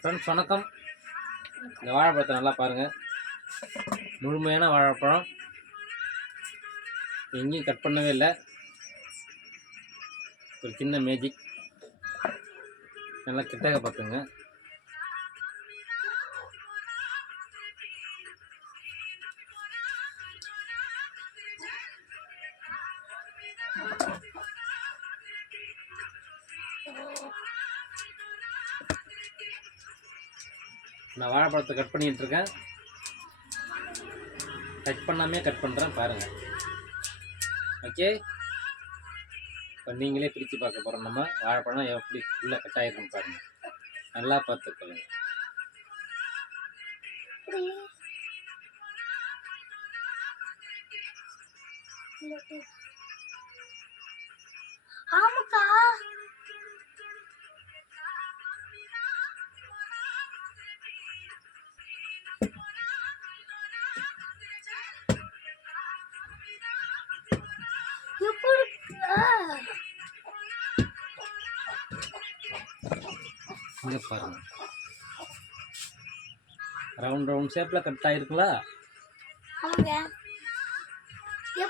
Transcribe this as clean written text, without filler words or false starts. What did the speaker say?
Friends வணக்கம். இந்த வாழைப்பழத்தை நல்லா பாருங்கள். முழுமையான வாழைப்பழம், எங்கேயும் கட் பண்ணவே இல்லை. ஒரு சின்ன மேஜிக். நல்லா கிட்டக்க பார்த்துங்க. நான் வாழைப்பழத்தை கட் பண்ணிட்டு இருக்கேன். கட் பண்ணாமே கட் பண்ணுறேன் பாருங்கள். ஓகே, இப்போ நீங்களே பிரித்து பார்க்க போகிறோம். நம்ம வாழைப்பழம் எப்படி ஃபுல்லாக கட் ஆகிருக்குன்னு பாருங்கள். நல்லா பார்த்துக்கொள்ளுங்க. ஆமாக்கா, இங்கே பாருங்கள், ரவுண்ட் ரவுண்ட் ஷேப்பில் கட் ஆகிருக்குங்களா? ஆமாங்க.